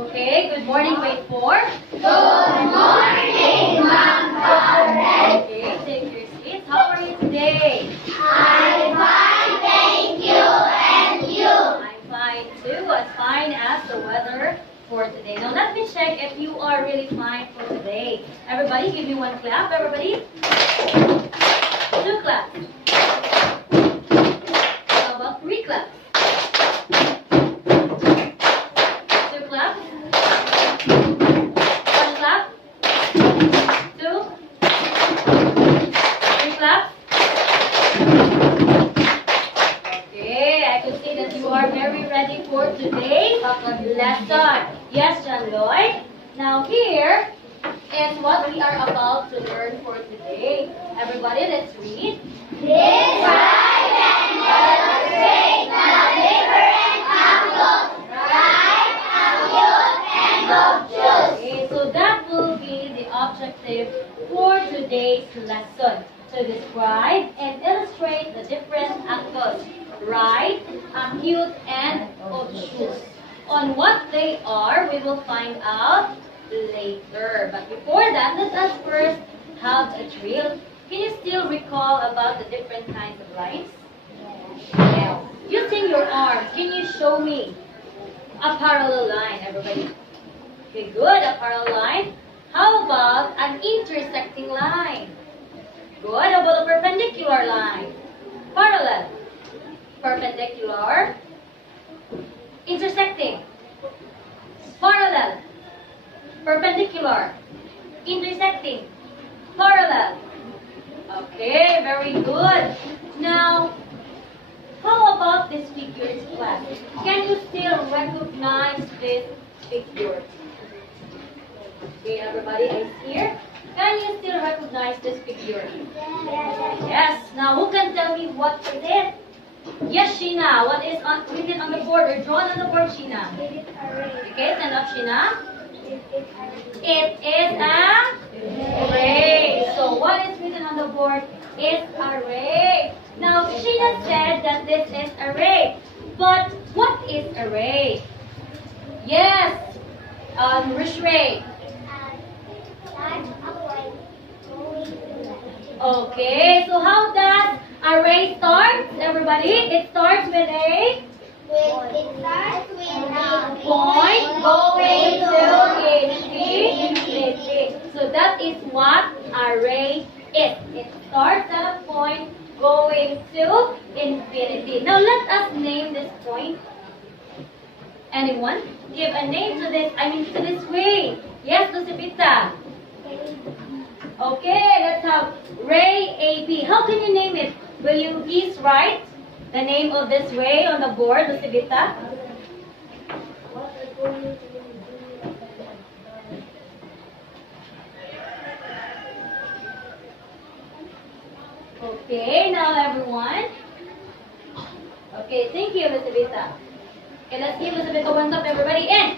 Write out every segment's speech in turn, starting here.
Okay, good morning, grade 4. Good morning, Ma'am Caren. Okay, take your seats. How are you today? I'm fine, thank you, and you? I'm fine too, as fine as the weather for today. Now let me check if you are really fine for today. Everybody, give me one clap. Everybody, 2 claps. How about 3 claps? 2 claps. 1 clap. 2. 3 claps. Okay, I can see that you are very ready for today's lesson. Yes, John Lloyd. Now here is what we are about to learn for today. Everybody, let's read. Describe and illustrate the different angles, right, acute, and obtuse. Okay, so that will be the objective for today's lesson. To describe and illustrate the different angles, right, acute, and obtuse. On what they are, we will find out later. But before that, let us first have a drill. Can you still recall about the different kinds of lines? Yes. Using your arms, can you show me a parallel line, everybody? Okay, good, a parallel line. How about an intersecting line? Good, how about a perpendicular line? Parallel, perpendicular, intersecting, parallel, perpendicular, intersecting, parallel. Okay, very good. Now, how about these figures, class? Can you still recognize these figures? Okay, everybody is here. Can you still recognize this figure? Yes. Now, who can tell me what is it? Yes, Sheena. What is written on the board or drawn on the board, Sheena? Okay, stand up, Sheena. It is a array. So, what is written on the board is array. Now, Sheena said that this is array. But what is array? Yes, Rishray. Okay, so how does array start, everybody? It starts with a point going to infinity. So that is what array is. It starts at a point going to infinity. Now let us name this point. Anyone? Give a name to this, to this way. Yes, Lucipita. Okay, let's have ray AB. How can you name it? Will you please write the name of this ray on the board, Lucibita? Okay, now everyone. Okay, thank you, Lucibita. Okay, let's give Lucibita one up, everybody, in.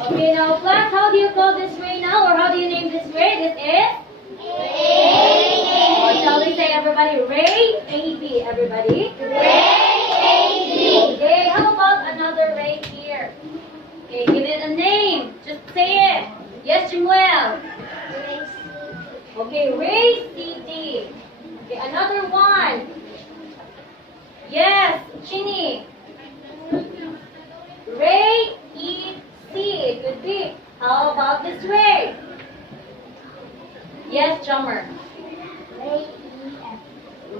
Okay, now class, how do you call this ray now? Or how do you name this ray? This is? Or shall we say, everybody, ray AB, everybody? Ray AB. Okay, how about another ray here? Okay, give it a name. Just say it. Yes, Samuel. Okay, ray CD. Okay, another one. Yes, Chini. Ray EC. It could be. How about this ray? Yes, Jummer.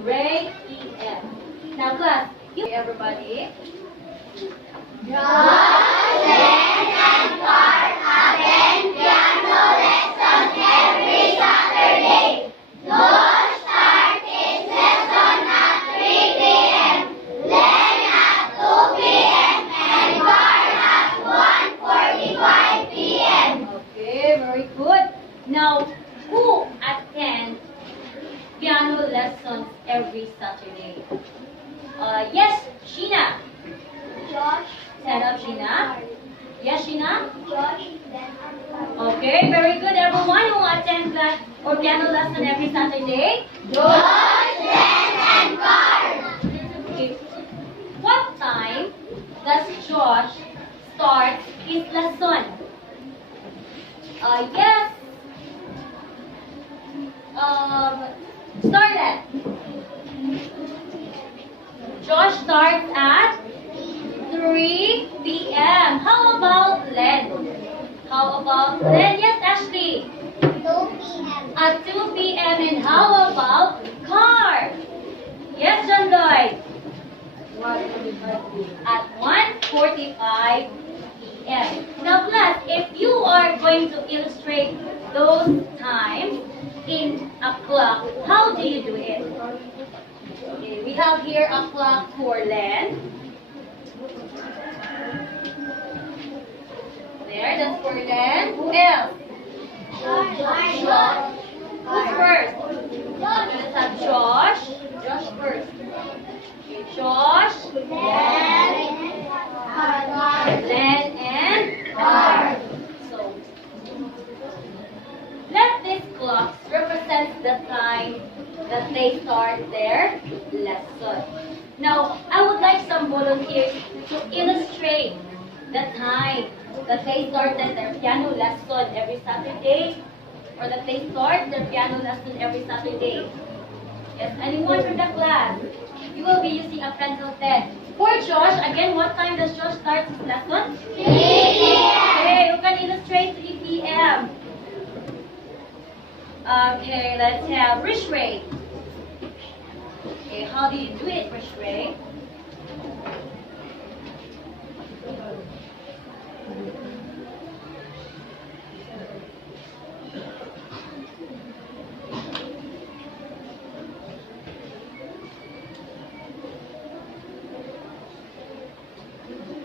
Ray EF. Now, class, everybody. Josh, Len, and Clark attend piano lessons every Saturday. Josh starts his lesson at 3 p.m. Len at 2 p.m. and Clark at 1:45 p.m. Okay, very good. Now, who attends piano lessons every Saturday? Yes, Sheena. Josh. Stand up, Sheena. Yes, Sheena? Josh, Len, and Clark. Okay, very good. Everyone who attends that or piano lesson every Saturday? Josh, Len, and Clark. Okay. What time does Josh start is lesson? Yes. Started. Josh starts at 3 p.m. How about Len? How about Len? Yes, Ashley. 2 p.m. At 2 p.m. And how about Car? Yes, John Lloyd. At 1:45 p.m. Now, class, if you are going to illustrate those times in a clock, how do you do it? Okay, we have here a clock for Len. There, that's for Len. Who else? Josh. Who's first? Let's have Josh. Josh first. Okay, Josh. Len and Car. So, let these clocks represent the time that they start their lesson. Now, I would like some volunteers to illustrate the time that they started their piano lesson every Saturday, or that they start their piano lesson every Saturday. Yes, anyone from the class? You will be using a pencil pen. For Josh, again, what time does Josh start his lesson? 3 p.m. Okay, you can illustrate 3 p.m. Okay, let's have Rich Ray. Okay, how do you do it, Rich Ray?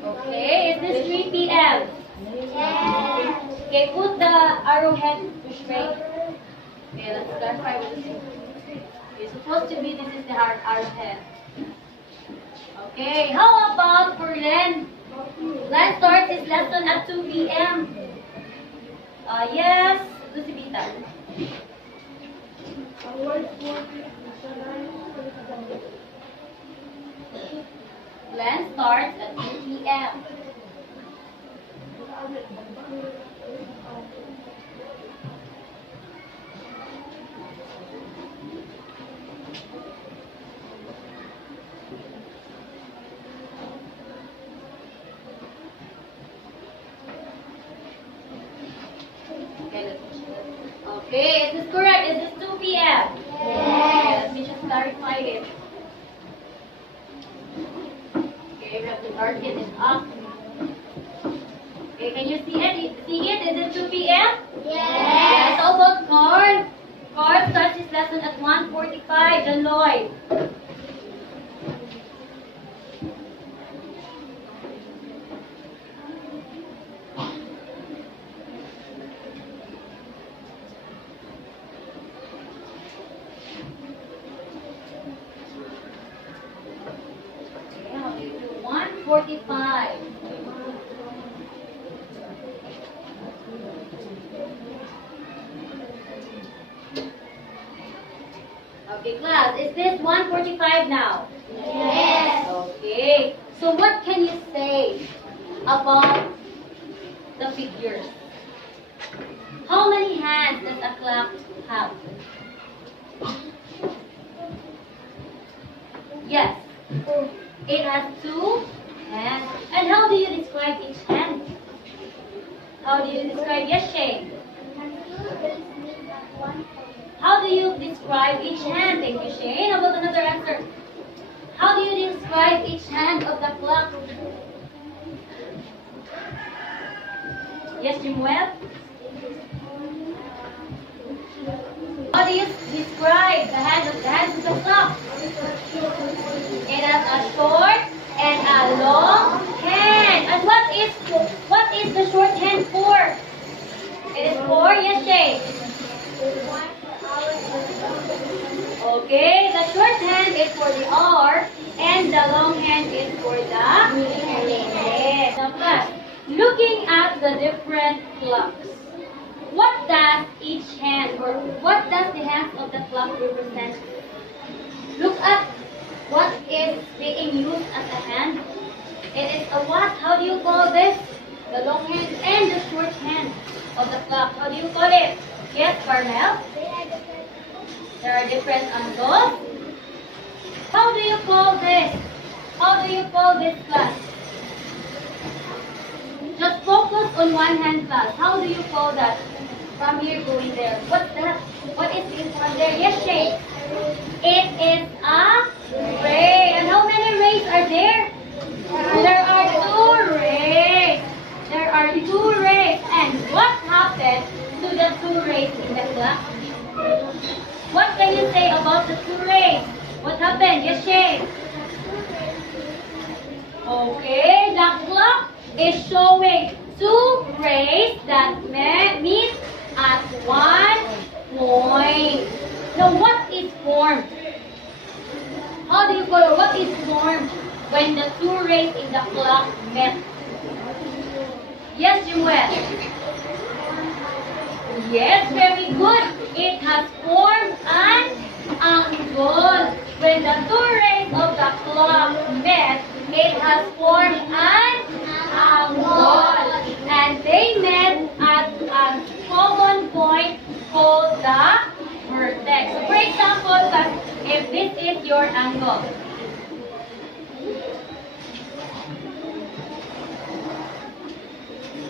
Okay, is this 3 p.m.? Yes. Okay, put the arrowhead Rich Ray. Okay, let's clarify with this. It's supposed to be, this is the arrowhead. Okay, how about for Len? Len starts his lesson at 2 p.m. Yes, Lucibita. Len starts at 2 p.m. Okay, is this correct? Is this 2 p.m.? Yes. Let me just clarify it. Okay, we have to darken it up. Okay, can you see it? See it? Is it 2 p.m.? Yes. How about Carl? Carl starts his lesson at 1:45. John Lloyd. Okay, how do you do? 1:45. Okay, class, is this 1:45 now? Yes. Okay, so what can you say about the figures? How many hands does a clock have? Yes, it has 2 hands. And how do you describe each hand? How do you describe, yes, Shane? How do you describe each hand? Thank you, Shane. How about another answer? How do you describe each hand of the clock? Yes, Jimuel? How do you describe the hands of the clock? It has a short and a long hand. And what is the short hand for? It is for, yes, Shane? Okay, the short hand is for the hour and the long hand is for the minute. Now, class, looking at the different clocks, what does each hand or what does the hands of the clock represent? Look at what is being used as a hand. It is a what? How do you call this? The long hand and the short hand of the clock. How do you call it? Yes, Carmel? There are different angles. How do you call this? How do you call this, class? Just focus on one hand, class. How do you call that? From here going there. What's that? What is this one there? Yes, Shay. It is a ray. And how many rays are there? There are 2 rays. There are 2 rays. And what happened to the 2 rays in the clock? What can you say about the 2 rays? What happened? Yes, Shay. Okay, the clock is showing 2 rays that meet at 1 point. Now, what is formed? How do you call it? What is formed when the 2 rays in the clock met? Yes, Jumuel. Yes, very good. It has formed an angle. When the 2 rays of the clock met, it has formed an angle. And they met at a common point called the vertex. So for example, if this is your angle,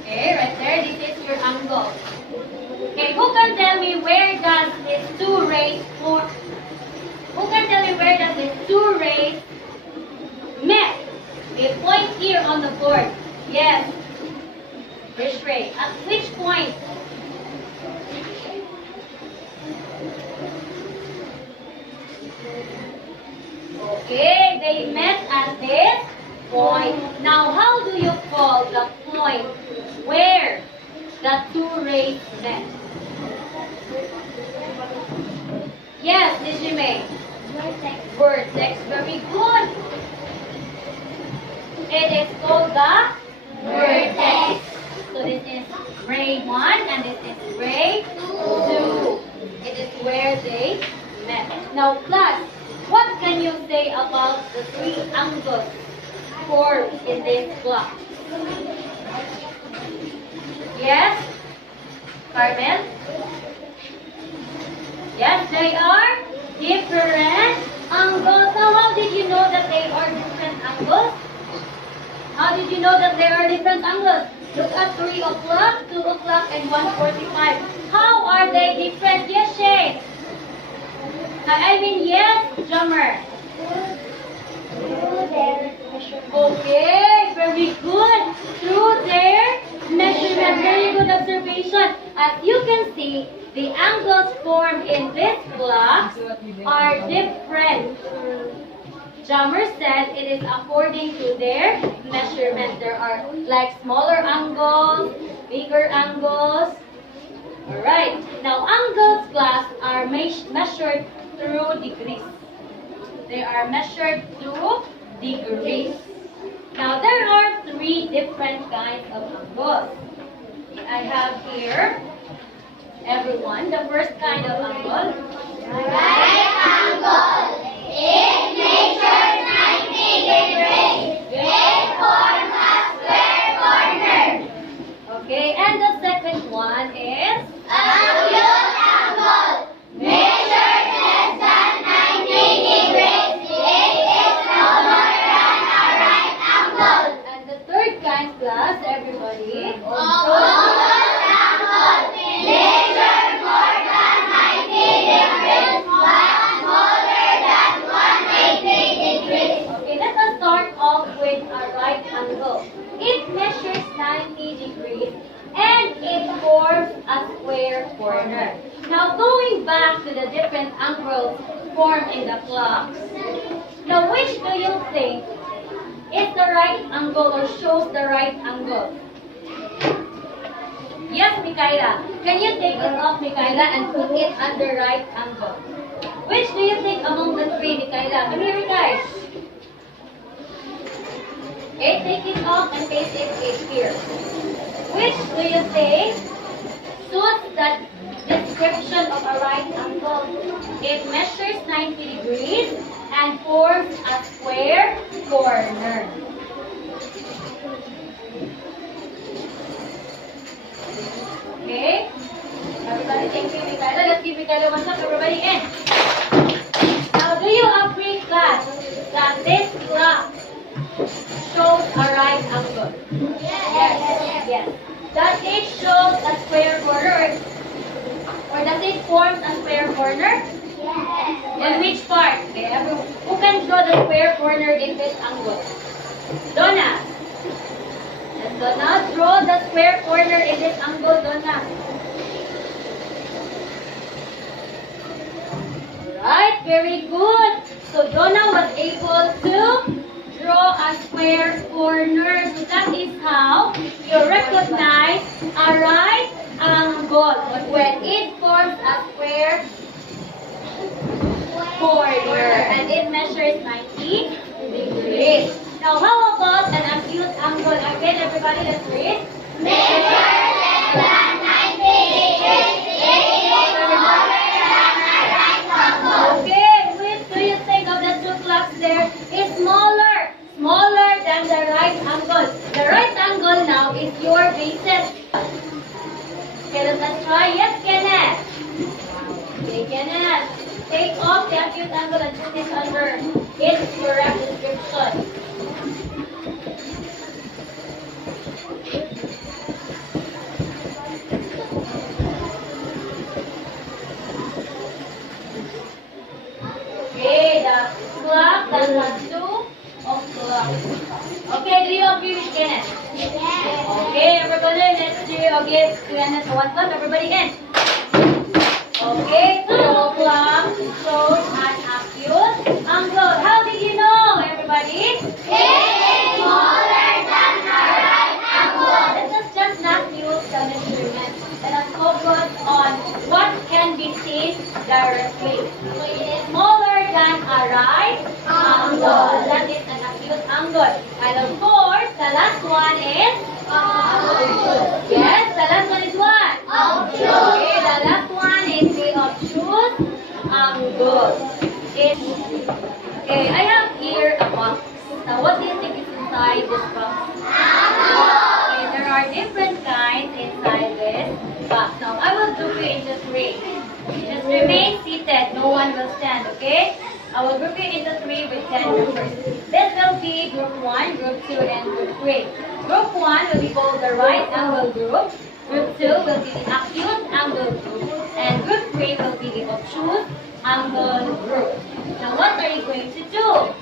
okay, right there, this is your angle. Okay, who can tell me where does these 2 rays form? Who can tell me where does these 2 rays met? They point here on the board. Yes. Which ray? At which point? Okay, they met at this point. Now, how do you call the point where the 2 rays met? Yes, Dijime. Vertex. Vertex. Very good. It is called the vertex. So this is ray 1 and this is ray 2. It is where they met. Now, class, what can you say about the 3 angles formed in this clock? Yes? Carmen? Yes, they are different angles. Now, how did you know that they are different angles? How did you know that there are different angles? Look at 3 o'clock, 2 o'clock, and 1:45. How are they different? Yes, Shay. I mean, yes, Jummer. Okay, very good. Through their measurement, very good observation. As you can see, the angles formed in this clock are different. Jammer said it is according to their measurement. There are like smaller angles, bigger angles. Alright, now angles, class, are measured through degrees. They are measured through degrees. Now there are 3 different kinds of angles. I have here, everyone, the first kind of angle. Right angle. It measures 90 degrees. It forms a square corner. Okay, and the second one is? Acute angle. Measures less than 90 degrees. It is smaller than a right angle. And the third kind, class, everybody? Opposite angle. Measures more than 90 degrees, but smaller than 180 degrees. Okay, let us start off with a right angle. It measures 90 degrees and it forms a square corner. Now going back to the different angles formed in the clocks, now which do you think is the right angle or shows the right angle? Yes, Mikaela. Can you take it off, Mikaela, and put it under right angle? Which do you think among the 3, Mikaela? Come here, guys. Okay, take it off and paste it here. Which do you think suits the description of a right angle? It measures 90 degrees and forms a square corner. Thank you, Michaela. Let's give Michaela one shot, everybody in. Now, do you agree, class, that this graph shows a right angle? Yes. Does it show a square corner or does it form a square corner? On which part? Okay, who can draw the square corner in this angle? Donna. Let's Donna draw the square corner in this angle, Donna. Alright, very good. So Donna was able to draw a square corner. So that is how you recognize a right angle when it forms a square corner and it measures 90 degrees. Now how about an acute angle? Again, everybody, let's read. Measure less than 90 degrees is smaller than a right angle. Okay, which do you think of the two clocks there is smaller? Smaller than the right angle. The right angle now is your basis. Okay, let's try. Yes, Kenneth. Okay, Kenneth. Take off the acute angle and put it under its correct description. Okay, the clock that has two o'clock. Okay, do you agree with Kenneth? Okay, everybody, let's do give Kenneth one clap. Everybody in. Okay, 2 o'clock shows an acute angle. How did you know, everybody? It is smaller than a right angle. Let us just not use the measurement. Let us focus on what can be seen directly. So it is smaller than a right angle. That is an acute angle. And of course, the last one is obtuse. Yes, the last one is what? Obtuse. Okay, the last one is the obtuse angle. Okay, I have here a box. Now, what do you think is inside this box? Okay, there are different kinds inside this box. Now, I will group you into 3. Just remain seated. No one will stand, okay? I will group you into 3 with 10 members. This will be group 1, group 2, and group 3. Group 1 will be called the right angle group. Group 2 will be the acute angle group. And group 3 will be the obtuse angle group. Now, what are you going to do?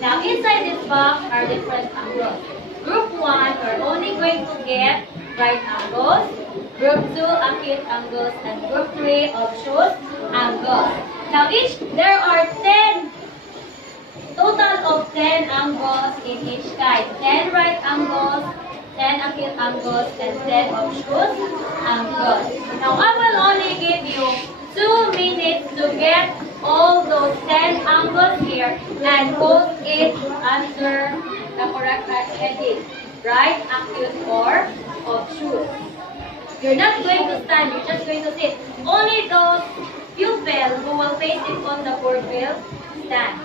Now, inside this box are different angles. Group 1, we're only going to get right angles. Group 2, acute angles. And group 3, obtuse angles. Now, there are 10, total of 10 angles in each kind. 10 right angles, 10 acute angles, and 10 obtuse angles. Now, I will only give you 2 minutes to get all those 10 angles here and post it under the correct heading. Right, acute, or obtuse. You're not going to stand, you're just going to sit. Only those pupils who will face it on the board will stand.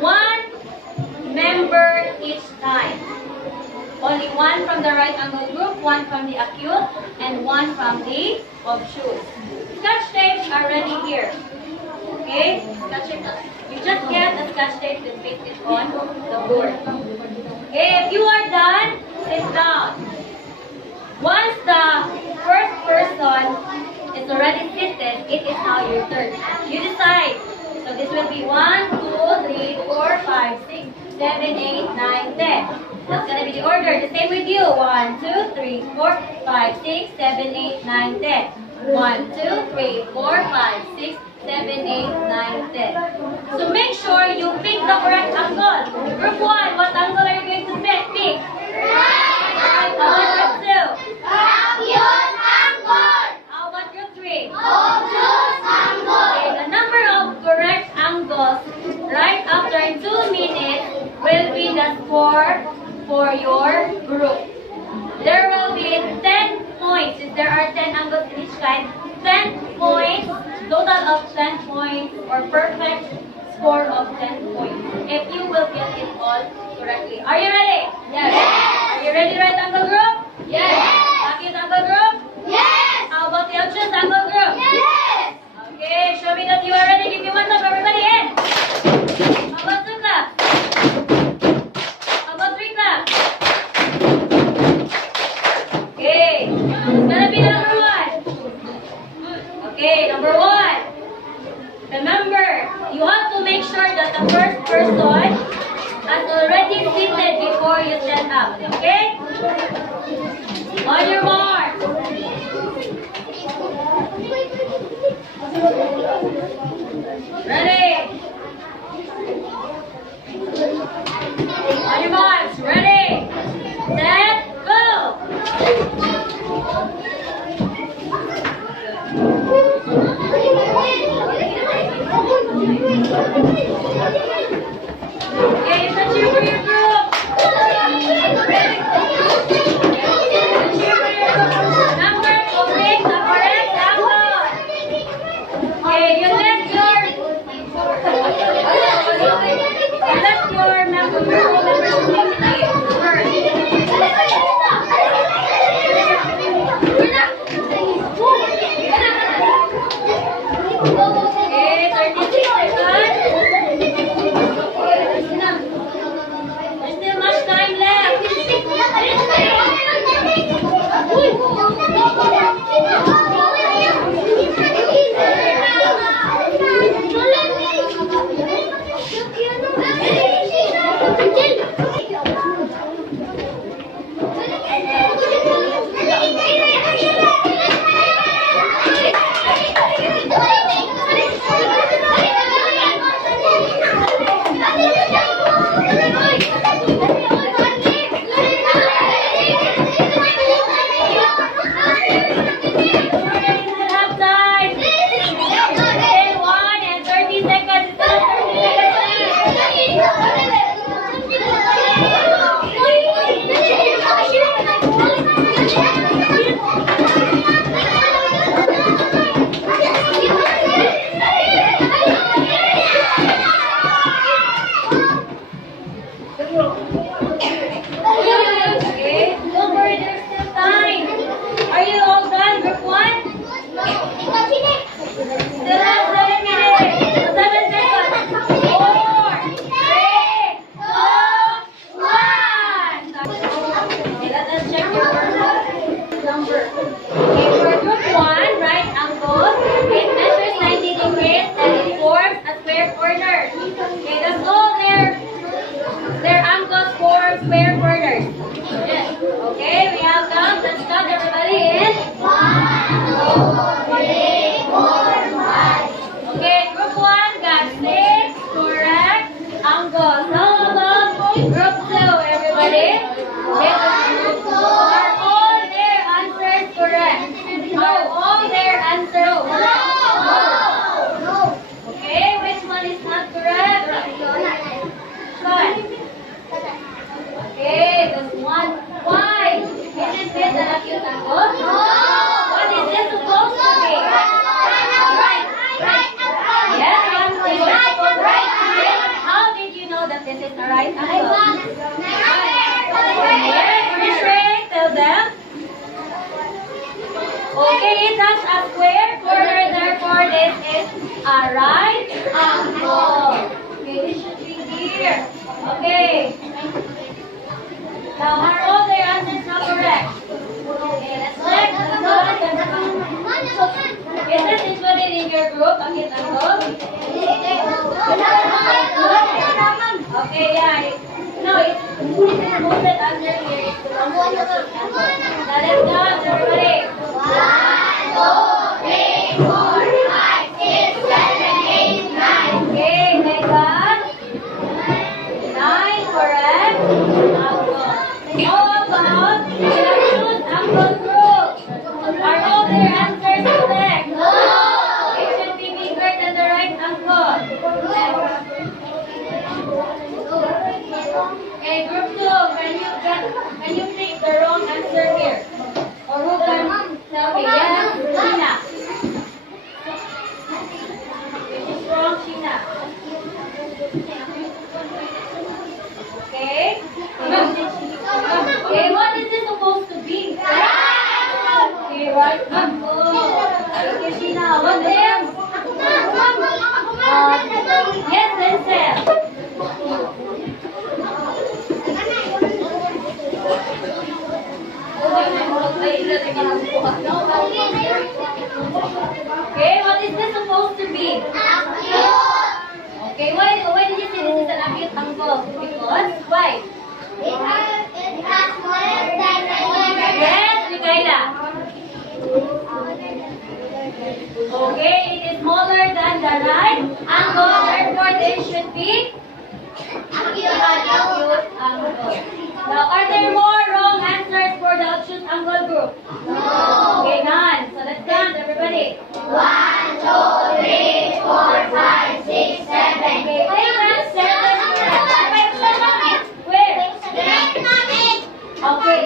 1 member each time. Only 1 from the right angle group, 1 from the acute, and 1 from the obtuse. Scotch tapes are ready here. Okay? Scotch tape. You just get the scotch tape and paste it on the board. Okay, if you are done, sit down. Once the first person is already seated, it is now your turn. You decide. So this will be 1, 2, 3, 4, 5, 6, 7, 8, 9, 10. That's gonna be the order. The same with you. 1, 2, 3, 4, 5, 6, 7, 8, 9, 10. 1, 2, 3, 4, 5, 6, 7, 8, 9, 10. So make sure you pick the correct angle. Group 1, what angle are you going to pick? Right angle. Group 2. Acute angle. How about group 3? Obtuse angle. Okay, the number of correct angles right after 2 minutes will be the score for your group. There will be 10 points. If there are 10 angles in each kind, 10 points, total of 10 points, or perfect score of 10 points. If you will get it all correctly. Are you ready? Yes. Are you ready, right angle group? Yes. Acute angle group? Yes. How about the obtuse angle group? Yes. job. Okay? On your mark. Ready? On your marks. Ready? Set, go! Okay, it's a cheer for your group. Cheer for your group. Number, complete the correct number. Okay, you left your number roll number 60 first. Okay, 36 seconds. There's still much time left. Okay, what is this supposed to be? Okay, why did you say this is an acute uncle? Because why? It has Okay, it is smaller than the right angle. Therefore, they should be acute angle. Now, are there more wrong answers for the acute angle group? No. Okay, none. So let's count, everybody. 1, 2, 3, 4, 5, 6, 7. Okay, take that 7. Where? Okay,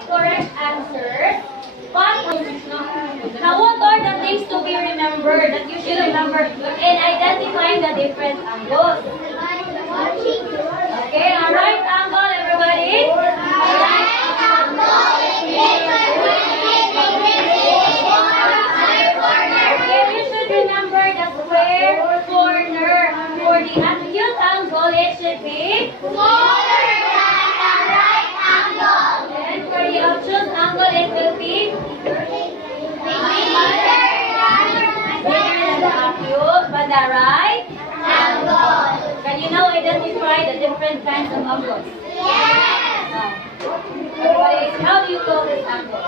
8 correct answers. But now, what are the things to be remembered that you should remember in identifying the different angles? Okay, a right angle, everybody. Okay, you should remember the square corner. For the acute angle, it should be Smaller than the right angle. and for the obtuse angle, it will be bigger than the acute, but the right. Can you now identify the different kinds of angles? Now, everybody, how do you call this angle?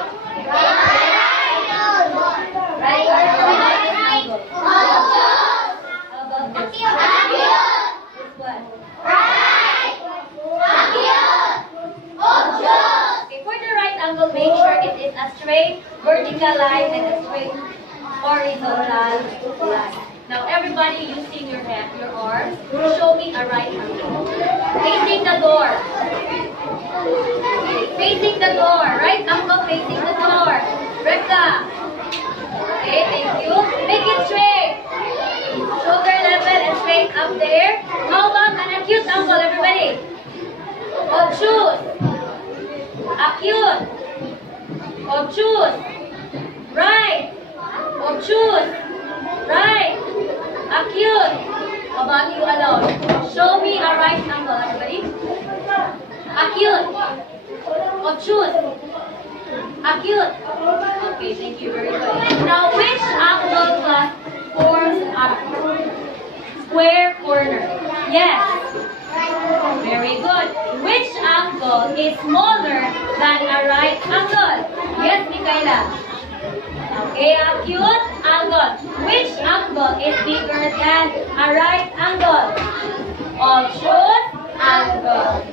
Right or this angle? How about this? This one. Okay, for the right angle, make sure it is a straight vertical line and a straight horizontal line. Now, everybody using your hand, your arms, show me a right angle. Facing the door. Facing the door. Right angle facing the door. Rekta. Okay, thank you. Make it straight. Shoulder level and straight up there. How about an acute angle, everybody? Obtuse. Acute. Obtuse. Right. Obtuse. Right. Acute. How about you alone? Show me a right angle, everybody. Acute. Obtuse. Acute. Okay, thank you. Very good. Now, which angle class forms a square corner? Yes. Very good. Which angle is smaller than a right angle? Yes, Mikaela. Okay, acute angle. Which angle is bigger than a right angle? Obtuse angle.